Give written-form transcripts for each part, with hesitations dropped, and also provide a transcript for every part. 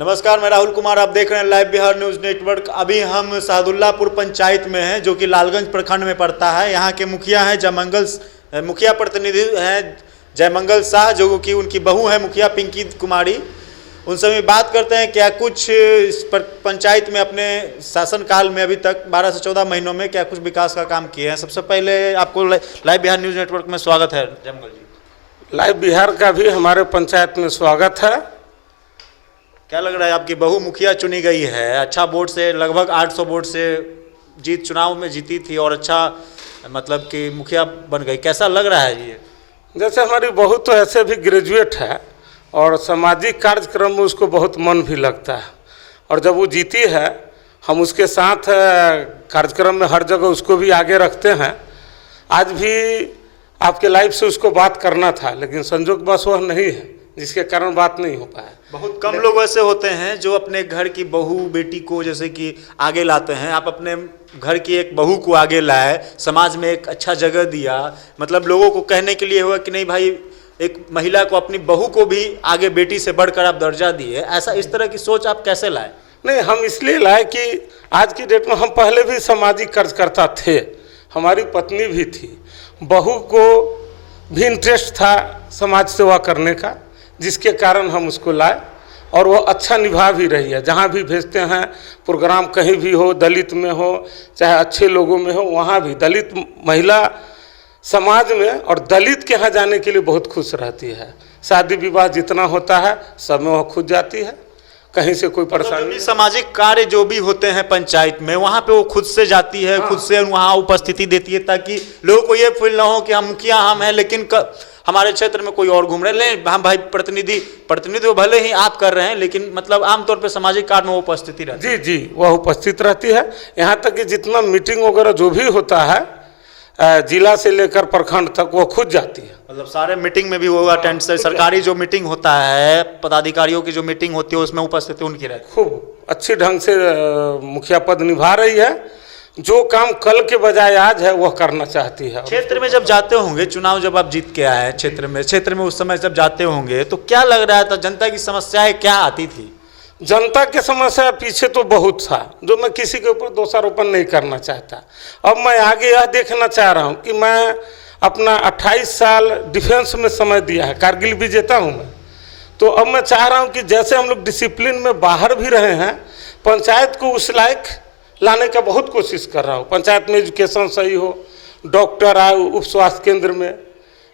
नमस्कार, मैं राहुल कुमार। आप देख रहे हैं लाइव बिहार न्यूज़ नेटवर्क। अभी हम सादुल्लापुर पंचायत में हैं, जो कि लालगंज प्रखंड में पड़ता है। यहाँ के मुखिया हैं मुखिया प्रतिनिधि हैं जयमंगल शाह, जो कि उनकी बहू है मुखिया पिंकी कुमारी। उनसे भी बात करते हैं क्या कुछ इस पंचायत में अपने शासनकाल में अभी तक 12 से 14 महीनों में क्या कुछ विकास का काम किए हैं। सबसे पहले आपको लाइव बिहार न्यूज़ नेटवर्क में स्वागत है जयमंगल जी। लाइव बिहार का भी हमारे पंचायत में स्वागत है। क्या लग रहा है, आपकी बहू मुखिया चुनी गई है, अच्छा वोट से, लगभग 800 वोट से चुनाव में जीती थी और अच्छा मतलब कि मुखिया बन गई, कैसा लग रहा है ये? जैसे हमारी बहू तो ऐसे भी ग्रेजुएट है और सामाजिक कार्यक्रम में उसको बहुत मन भी लगता है, और जब वो जीती है हम उसके साथ कार्यक्रम में हर जगह उसको भी आगे रखते हैं। आज भी आपके लाइव से उसको बात करना था, लेकिन संजोगवश वह नहीं है, जिसके कारण बात नहीं हो पाया। बहुत कम लोग ऐसे होते हैं जो अपने घर की बहू बेटी को जैसे कि आगे लाते हैं। आप अपने घर की एक बहू को आगे लाए, समाज में एक अच्छा जगह दिया, मतलब लोगों को कहने के लिए हुआ कि नहीं भाई, एक महिला को, अपनी बहू को भी आगे बेटी से बढ़कर आप दर्जा दिए। ऐसा इस तरह की सोच आप कैसे लाए? नहीं, हम इसलिए लाए कि आज की डेट में हम पहले भी सामाजिक कार्यकर्ता थे, हमारी पत्नी भी थी, बहू को भी इंटरेस्ट था समाज सेवा करने का, जिसके कारण हम उसको लाए और वो अच्छा निभा भी रही है। जहाँ भी भेजते हैं प्रोग्राम, कहीं भी हो, दलित में हो चाहे अच्छे लोगों में हो, वहाँ भी दलित महिला समाज में और दलित के यहाँ जाने के लिए बहुत खुश रहती है। शादी विवाह जितना होता है सब में वह खुद जाती है, कहीं से कोई परेशानी। सामाजिक कार्य जो भी होते हैं पंचायत में, वहाँ पे वो खुद से जाती है, खुद से वहाँ उपस्थिति देती है, ताकि लोगों को ये फील ना हो कि हम मुखिया हम हैं लेकिन हमारे क्षेत्र में कोई और घूम रहे हैं। हम भाई प्रतिनिधि भले ही आप कर रहे हैं, लेकिन मतलब आमतौर पर सामाजिक कार्य में वो उपस्थिति रहती है। जी, वह उपस्थित रहती है। यहाँ तक कि जितना मीटिंग वगैरह जो भी होता है जिला से लेकर प्रखंड तक, वो खुद जाती है। मतलब सारे मीटिंग में भी वो अटेंड, सरकारी जो मीटिंग होता है, पदाधिकारियों की जो मीटिंग होती है, उसमें उपस्थिति उनकी रहती है। खूब अच्छी ढंग से मुखिया पद निभा रही है। जो काम कल के बजाय आज है वह करना चाहती है। क्षेत्र में जब जाते होंगे, चुनाव जब आप जीत के आए हैं क्षेत्र में उस समय जब जाते होंगे तो क्या लग रहा था, जनता की समस्याएं क्या आती थी? जनता के समस्या पीछे तो बहुत था, जो मैं किसी के ऊपर दोषारोपण नहीं करना चाहता। अब मैं आगे यह देखना चाह रहा हूँ कि मैं अपना 28 साल डिफेंस में समय दिया है, कारगिल विजेता हूँ मैं, तो अब मैं चाह रहा हूँ कि जैसे हम लोग डिसिप्लिन में बाहर भी रहे हैं, पंचायत को उस लायक लाने का बहुत कोशिश कर रहा हूँ। पंचायत में एजुकेशन सही हो, डॉक्टर आए उप स्वास्थ्य केंद्र में,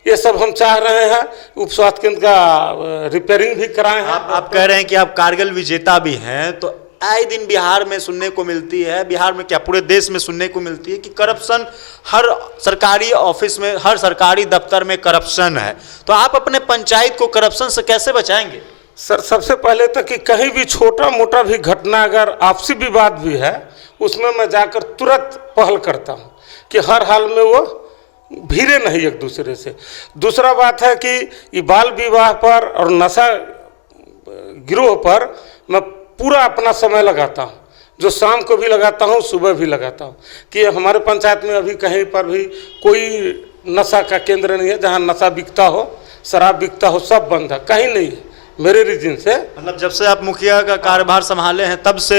ये सब हम चाह रहे हैं। उप स्वास्थ्य केंद्र का रिपेयरिंग भी कराए हैं। आप कह रहे हैं कि आप कारगिल विजेता भी हैं, तो आए दिन बिहार में सुनने को मिलती है, बिहार में क्या पूरे देश में सुनने को मिलती है कि करप्शन हर सरकारी ऑफिस में, हर सरकारी दफ्तर में करप्शन है। तो आप अपने पंचायत को करप्शन से कैसे बचाएंगे? सर, सबसे पहले तो कि कहीं भी छोटा मोटा भी घटना, अगर आपसी विवाद भी है, उसमें मैं जाकर तुरंत पहल करता हूं कि हर हाल में वो भिड़े नहीं एक दूसरे से। दूसरा बात है कि ये बाल विवाह पर और नशा गिरोह पर मैं पूरा अपना समय लगाता हूं, जो शाम को भी लगाता हूं, सुबह भी लगाता हूं, कि हमारे पंचायत में अभी कहीं पर भी कोई नशा का केंद्र नहीं है जहां नशा बिकता हो, शराब बिकता हो, सब बंद है, कहीं नहीं है मेरे रीजन से। मतलब जब से आप मुखिया का कार्यभार संभाले हैं तब से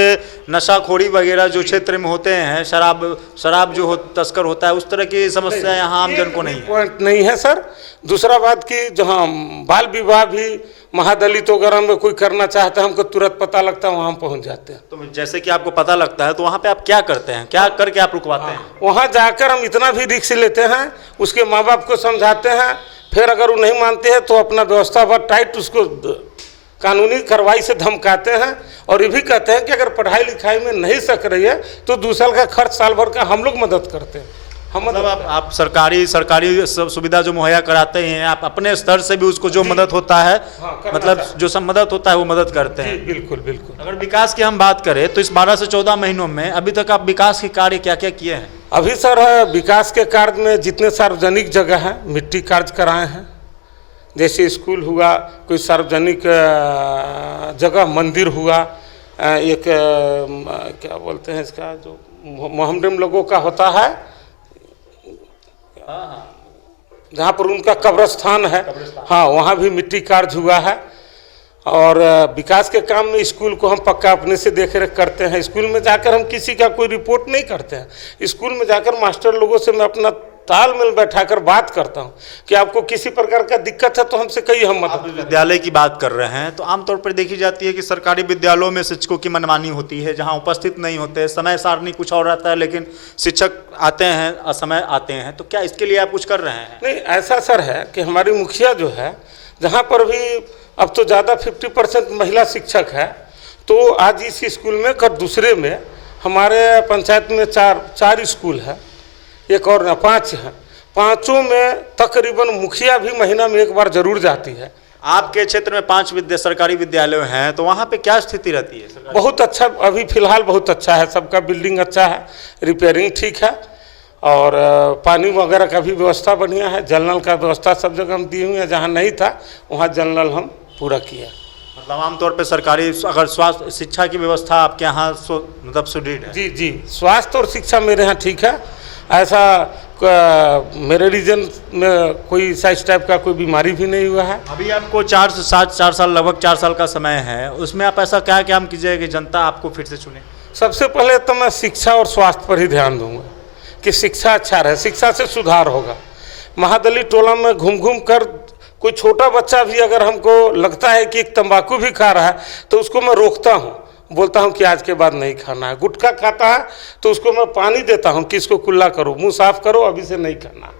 नशाखोरी वगैरह जो क्षेत्र में होते हैं, शराब जो तस्कर होता है, उस तरह की समस्या यहाँ आम जन को नहीं है। पॉइंट नहीं है सर। दूसरा बात कि जहाँ बाल विवाह भी महादलित वगैरह में कोई करना चाहता है, हमको तुरंत पता लगता है, वहाँ हम पहुँच जाते हैं। तो जैसे कि आपको पता लगता है तो वहाँ पे आप क्या करते हैं, क्या करके आप रुकवाते हैं? वहाँ जाकर हम इतना भी रिस्क लेते हैं, उसके माँ बाप को समझाते हैं, फिर अगर वो नहीं मानते हैं तो अपना व्यवस्था पर टाइट उसको कानूनी कार्रवाई से धमकाते हैं, और ये भी कहते हैं कि अगर पढ़ाई लिखाई में नहीं सक रही है तो 2 साल का खर्च साल भर का हम लोग मदद करते हैं। मतलब आप सरकारी सुविधा जो मुहैया कराते हैं, आप अपने स्तर से भी उसको जो मदद होता है, मतलब जो सब मदद होता है वो मदद करते हैं। बिल्कुल। अगर विकास की हम बात करें तो इस 12 से 14 महीनों में अभी तक आप विकास के कार्य क्या क्या किए हैं? अभी सर विकास के कार्य में जितने सार्वजनिक जगह हैं, मिट्टी कार्य कराए हैं, जैसे स्कूल हुआ, कोई सार्वजनिक जगह, मंदिर हुआ, एक क्या बोलते हैं इसका, जो मोहम्मदम लोगों का होता है, जहाँ पर उनका कब्रिस्तान है, हाँ, वहाँ भी मिट्टी कार्य हुआ है। और विकास के काम में स्कूल को हम पक्का अपने से देख रेख करते हैं। स्कूल में जाकर हम किसी का कोई रिपोर्ट नहीं करते हैं। स्कूल में जाकर मास्टर लोगों से मैं अपना तालमेल बैठाकर बात करता हूं कि आपको किसी प्रकार का दिक्कत है तो हमसे कहिए, हम आप मदद। विद्यालय की बात कर रहे हैं तो आमतौर पर देखी जाती है कि सरकारी विद्यालयों में शिक्षकों की मनमानी होती है, जहां उपस्थित नहीं होते, समय सारणी कुछ और रहता है लेकिन शिक्षक आते हैं असमय आते हैं, तो क्या इसके लिए आप कुछ कर रहे हैं? नहीं, ऐसा सर है कि हमारी मुखिया जो है, जहाँ पर भी अब तो ज़्यादा 50% महिला शिक्षक है, तो आज इस स्कूल में कल दूसरे में हमारे पंचायत में चार स्कूल है, एक और 5 हैं, 5 में तकरीबन मुखिया भी महीना में एक बार जरूर जाती है। आपके क्षेत्र में 5 सरकारी विद्यालय हैं, तो वहाँ पे क्या स्थिति रहती है? बहुत अच्छा, अभी फिलहाल बहुत अच्छा है, सबका बिल्डिंग अच्छा है, रिपेयरिंग ठीक है, और पानी वगैरह का भी व्यवस्था बढ़िया है। जल नल का व्यवस्था सब जगह हम दिए हुए हैं, जहाँ नहीं था वहाँ जल नल हम पूरा किया। मतलब आमतौर पे सरकारी अगर स्वास्थ्य शिक्षा की व्यवस्था आपके यहाँ मतलब सुदृढ़ है? जी जी, स्वास्थ्य और शिक्षा मेरे यहाँ ठीक है। ऐसा मेरे रीजन में कोई इस टाइप का कोई बीमारी भी नहीं हुआ है। अभी आपको 4 साल लगभग 4 साल का समय है, उसमें आप ऐसा क्या काम कीजिएगा कि जनता आपको फिर से चुने? सबसे पहले तो मैं शिक्षा और स्वास्थ्य पर ही ध्यान दूंगा कि शिक्षा अच्छा रहे, शिक्षा से सुधार होगा। महादलित टोला में घूम घूम कर कोई छोटा बच्चा भी अगर हमको लगता है कि तंबाकू भी खा रहा है तो उसको मैं रोकता हूँ, बोलता हूँ कि आज के बाद नहीं खाना है। गुटखा खाता है तो उसको मैं पानी देता हूँ कि इसको कुल्ला करो, मुंह साफ करो, अभी से नहीं खाना।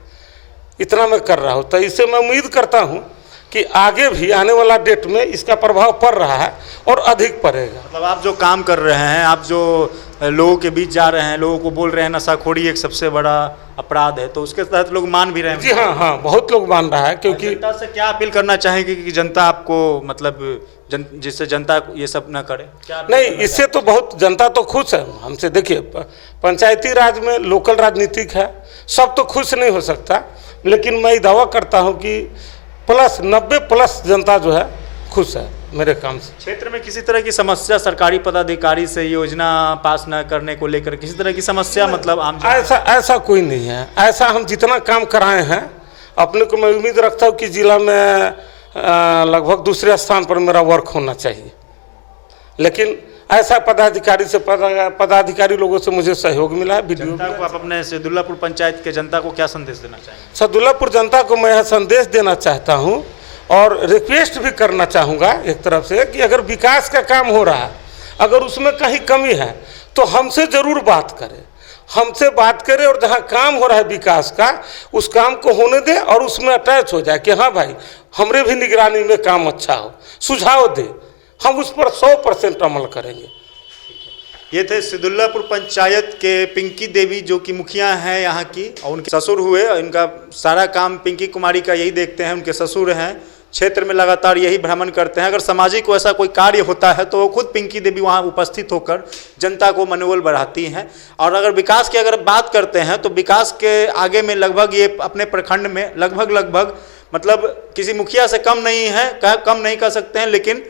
इतना मैं कर रहा हूँ, तो इससे मैं उम्मीद करता हूँ कि आगे भी आने वाला डेट में इसका प्रभाव पड़ रहा है और अधिक पड़ेगा। मतलब आप जो काम कर रहे हैं, आप जो लोगों के बीच जा रहे हैं, लोगों को बोल रहे हैं नशाखोरी एक सबसे बड़ा अपराध है, तो उसके तहत लोग मान भी रहे हैं? जी हाँ हाँ, बहुत लोग मान रहा है। क्योंकि जनता से क्या अपील करना चाहेंगे कि जनता आपको मतलब जिससे जनता ये सब ना करे? नहीं, इससे तो बहुत जनता तो खुश है हमसे। देखिए, पंचायती राज में लोकल राजनीतिक है, सब तो खुश नहीं हो सकता, लेकिन मैं दावा करता हूँ कि 90+ जनता जो है खुश है मेरे काम से। क्षेत्र में किसी तरह की समस्या सरकारी पदाधिकारी से योजना पास न करने को लेकर किसी तरह की समस्या मतलब आम ऐसा कोई नहीं है। ऐसा हम जितना काम कराए हैं अपने को, मैं उम्मीद रखता हूँ कि जिला में लगभग दूसरे स्थान पर मेरा वर्क होना चाहिए। लेकिन ऐसा पदाधिकारी लोगों से मुझे सहयोग मिला है। जनता को आप अपने सैदुल्लापुर पंचायत के जनता को क्या संदेश देना चाहेंगे? सैदुल्लापुर जनता को मैं यह संदेश देना चाहता हूँ और रिक्वेस्ट भी करना चाहूँगा एक तरफ से कि अगर विकास का काम हो रहा है, अगर उसमें कहीं कमी है तो हमसे ज़रूर बात करें, हमसे बात करें, और जहाँ काम हो रहा है विकास का उस काम को होने दें और उसमें अटैच हो जाए कि हाँ भाई हमरे भी निगरानी में काम अच्छा हो, सुझाव दे, हम उस पर 100% अमल करेंगे। ये थे सैदुल्लापुर पंचायत के पिंकी देवी, जो कि मुखिया हैं यहाँ की, और उनके ससुर हुए। इनका सारा काम पिंकी कुमारी का यही देखते हैं, उनके ससुर हैं, क्षेत्र में लगातार यही भ्रमण करते हैं। अगर सामाजिक वैसा कोई कार्य होता है तो वो खुद पिंकी देवी वहाँ उपस्थित होकर जनता को मनोबल बढ़ाती हैं। और अगर विकास की अगर बात करते हैं तो विकास के आगे में लगभग ये अपने प्रखंड में लगभग मतलब किसी मुखिया से कम नहीं है, कम नहीं कर सकते हैं, लेकिन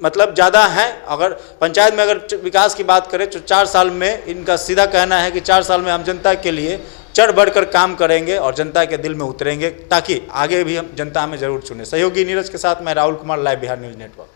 मतलब ज़्यादा है। अगर पंचायत में अगर विकास की बात करें तो 4 साल में इनका सीधा कहना है कि 4 साल में हम जनता के लिए चढ़ बढ़कर काम करेंगे और जनता के दिल में उतरेंगे, ताकि आगे भी हम जनता हमें जरूर चुने। सहयोगी नीरज के साथ मैं Rahul Kumar, live Bihar news network.